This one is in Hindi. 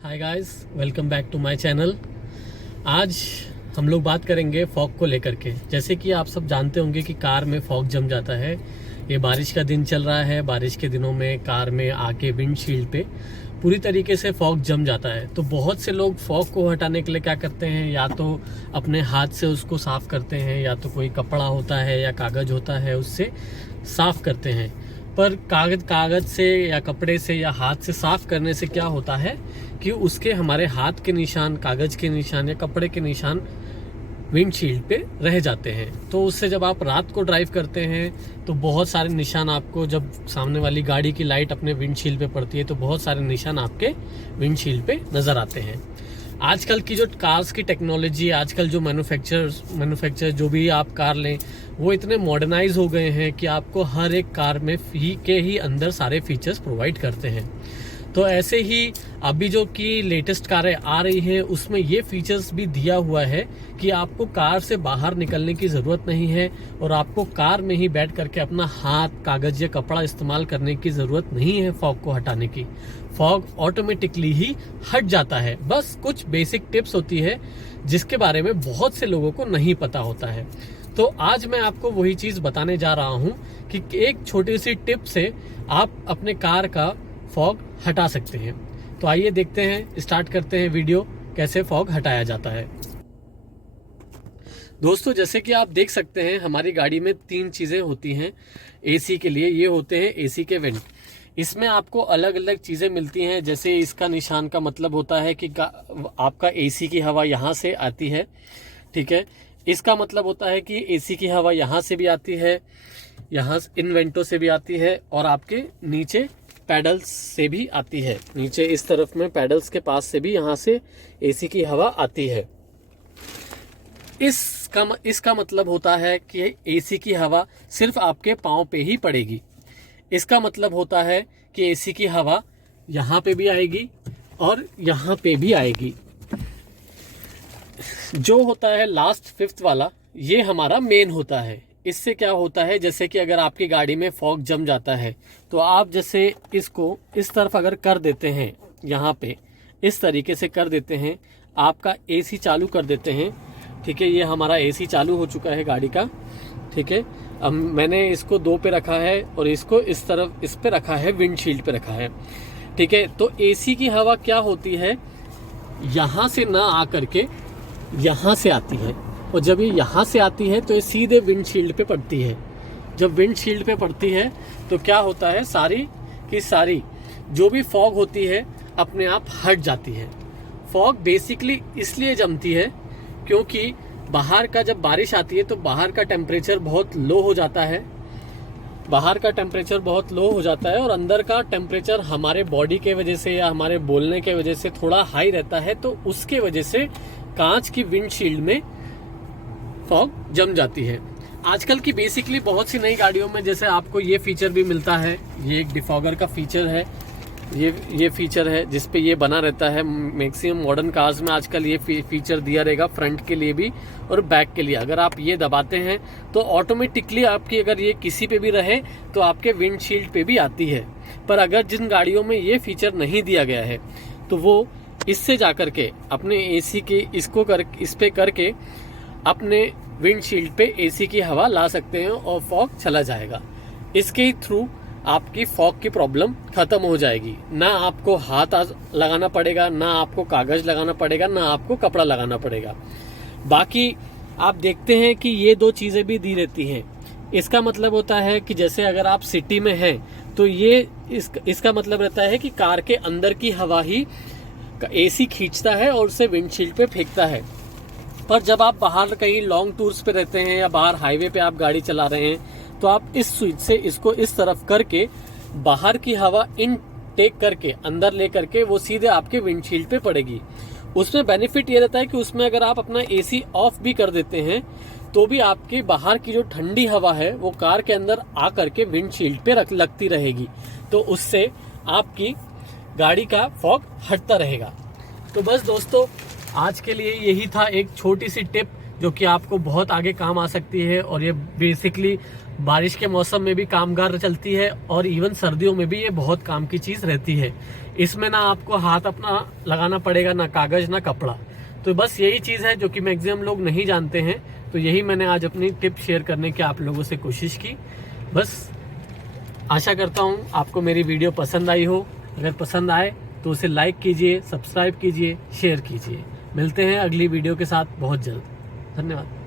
Hi guys, welcome back to my channel. आज हम लोग बात करेंगे फॉग को लेकर के। जैसे कि आप सब जानते होंगे कि कार में फॉग जम जाता है। ये बारिश का दिन चल रहा है। बारिश के दिनों में कार में आके विंडशील्ड पे पूरी तरीके से फॉग जम जाता है। तो बहुत से लोग फॉग को हटाने के लिए क्या करते हैं, या तो अपने हाथ से उसको साफ करते हैं, या तो कोई कपड़ा होता है या कागज होता है उससे साफ करते हैं। पर कागज से या कपड़े से या हाथ से साफ करने से क्या होता है कि उसके हमारे हाथ के निशान, कागज के निशान या कपड़े के निशान विंडशील्ड पे रह जाते हैं। तो उससे जब आप रात को ड्राइव करते हैं तो बहुत सारे निशान आपको, जब सामने वाली गाड़ी की लाइट अपने विंडशील्ड पे पड़ती है तो बहुत सारे निशान आपके विंडशील्ड पे नजर आते हैं। आजकल की जो कार्स की टेक्नोलॉजी, आजकल जो मैन्युफैक्चर जो भी आप कार लें वो इतने मॉडर्नाइज हो गए हैं कि आपको हर एक कार में ही अंदर सारे फीचर्स प्रोवाइड करते हैं। तो ऐसे ही अभी जो कि लेटेस्ट कारें आ रही हैं उसमें ये फीचर्स भी दिया हुआ है कि आपको कार से बाहर निकलने की ज़रूरत नहीं है और आपको कार में ही बैठ करके अपना हाथ, कागज या कपड़ा इस्तेमाल करने की ज़रूरत नहीं है फॉग को हटाने की। फॉग ऑटोमेटिकली ही हट जाता है। बस कुछ बेसिक टिप्स होती है जिसके बारे में बहुत से लोगों को नहीं पता होता है। तो आज मैं आपको वही चीज़ बताने जा रहा हूँ कि एक छोटी सी टिप से आप अपने कार का फॉग हटा सकते हैं। तो आइए देखते हैं, स्टार्ट करते हैं वीडियो कैसे फॉग हटाया जाता है। दोस्तों, जैसे कि आप देख सकते हैं हमारी गाड़ी में 3 चीज़ें होती हैं एसी के लिए। ये होते हैं एसी के वेंट। इसमें आपको अलग अलग चीज़ें मिलती हैं। जैसे इसका निशान का मतलब होता है कि आपका एसी की हवा यहाँ से आती है, ठीक है। इसका मतलब होता है कि एसी की हवा यहाँ से भी आती है, यहाँ इन वेंटों से भी आती है और आपके नीचे पैडल्स से भी आती है। नीचे इस तरफ में पैडल्स के पास से भी यहाँ से एसी की हवा आती है। इसका मतलब होता है कि एसी की हवा सिर्फ आपके पाँव पे ही पड़ेगी। इसका मतलब होता है कि एसी की हवा यहाँ पे भी आएगी और यहाँ पे भी आएगी। जो होता है लास्ट 5th वाला, ये हमारा मेन होता है। इससे क्या होता है, जैसे कि अगर आपकी गाड़ी में फॉग जम जाता है तो आप जैसे इसको इस तरफ अगर कर देते हैं, यहाँ पे इस तरीके से कर देते हैं, आपका एसी चालू कर देते हैं, ठीक है। ये हमारा एसी चालू हो चुका है गाड़ी का, ठीक है। अब मैंने इसको 2 पे रखा है और इसको इस तरफ इस पे रखा है, विंडशील्ड पे रखा है, ठीक है। तो एसी की हवा क्या होती है, यहाँ से ना आकर के यहाँ से आती है, और जब ये यहाँ से आती है तो ये सीधे विंडशील्ड पे पड़ती है। जब विंडशील्ड पे पड़ती है तो क्या होता है, सारी की सारी जो भी फॉग होती है अपने आप हट जाती है। फॉग बेसिकली इसलिए जमती है क्योंकि बाहर का जब बारिश आती है तो बाहर का टेम्परेचर बहुत लो हो जाता है। बाहर का टेम्परेचर बहुत लो हो जाता है और अंदर का टेम्परेचर हमारे बॉडी के वजह से या हमारे बोलने के वजह से थोड़ा हाई रहता है। तो उसके वजह से कांच की विंडशील्ड में फॉग जम जाती है। आजकल की बेसिकली बहुत सी नई गाड़ियों में जैसे आपको ये फीचर भी मिलता है। ये एक डिफॉगर का फीचर है, ये फीचर है जिस पे ये बना रहता है। मैक्सिमम मॉडर्न कार्स में आजकल ये फीचर दिया रहेगा, फ्रंट के लिए भी और बैक के लिए। अगर आप ये दबाते हैं तो ऑटोमेटिकली आपकी, अगर ये किसी पे भी रहे तो आपके विंडशील्ड पे भी आती है। पर अगर जिन गाड़ियों में ये फीचर नहीं दिया गया है तो वो इससे जाकर के अपने एसी के इस पे करके अपने विंडशील्ड पे एसी की हवा ला सकते हैं और फॉग चला जाएगा। इसके थ्रू आपकी फॉग की प्रॉब्लम खत्म हो जाएगी। ना आपको हाथ लगाना पड़ेगा, ना आपको कागज लगाना पड़ेगा, ना आपको कपड़ा लगाना पड़ेगा। बाकी आप देखते हैं कि ये 2 चीजें भी दी रहती हैं। इसका मतलब होता है कि जैसे अगर आप सिटी में हैं तो ये इसका मतलब रहता है कि कार के अंदर की हवा ही एसी खींचता है और उसे विंडशील्ड पे फेंकता है। पर जब आप बाहर कहीं लॉन्ग टूर्स पे रहते हैं या बाहर हाईवे पे आप गाड़ी चला रहे हैं तो आप इस स्विच से इसको इस तरफ करके बाहर की हवा इनटेक करके अंदर ले करके वो सीधे आपके विंडशील्ड पे पड़ेगी। उसमें बेनिफिट ये रहता है कि उसमें अगर आप अपना एसी ऑफ भी कर देते हैं तो भी आपके बाहर की जो ठंडी हवा है वो कार के अंदर आ करके विंडशील्ड पे लगती रहेगी। तो उससे आपकी गाड़ी का फॉग हटता रहेगा। तो बस दोस्तों, आज के लिए यही था एक छोटी सी टिप जो कि आपको बहुत आगे काम आ सकती है। और ये बेसिकली बारिश के मौसम में भी कामगार चलती है और इवन सर्दियों में भी ये बहुत काम की चीज रहती है। इसमें ना आपको हाथ अपना लगाना पड़ेगा, ना कागज ना कपड़ा। तो बस यही चीज है जो कि मैक्सिमम लोग नहीं जानते हैं। तो यही मैंने आज अपनी टिप शेयर करने की आप लोगों से कोशिश की। बस आशा करता हूँ आपको मेरी वीडियो पसंद आई हो। अगर पसंद आए तो उसे लाइक कीजिए, सब्सक्राइब कीजिए, शेयर कीजिए। मिलते हैं अगली वीडियो के साथ बहुत जल्द। धन्यवाद।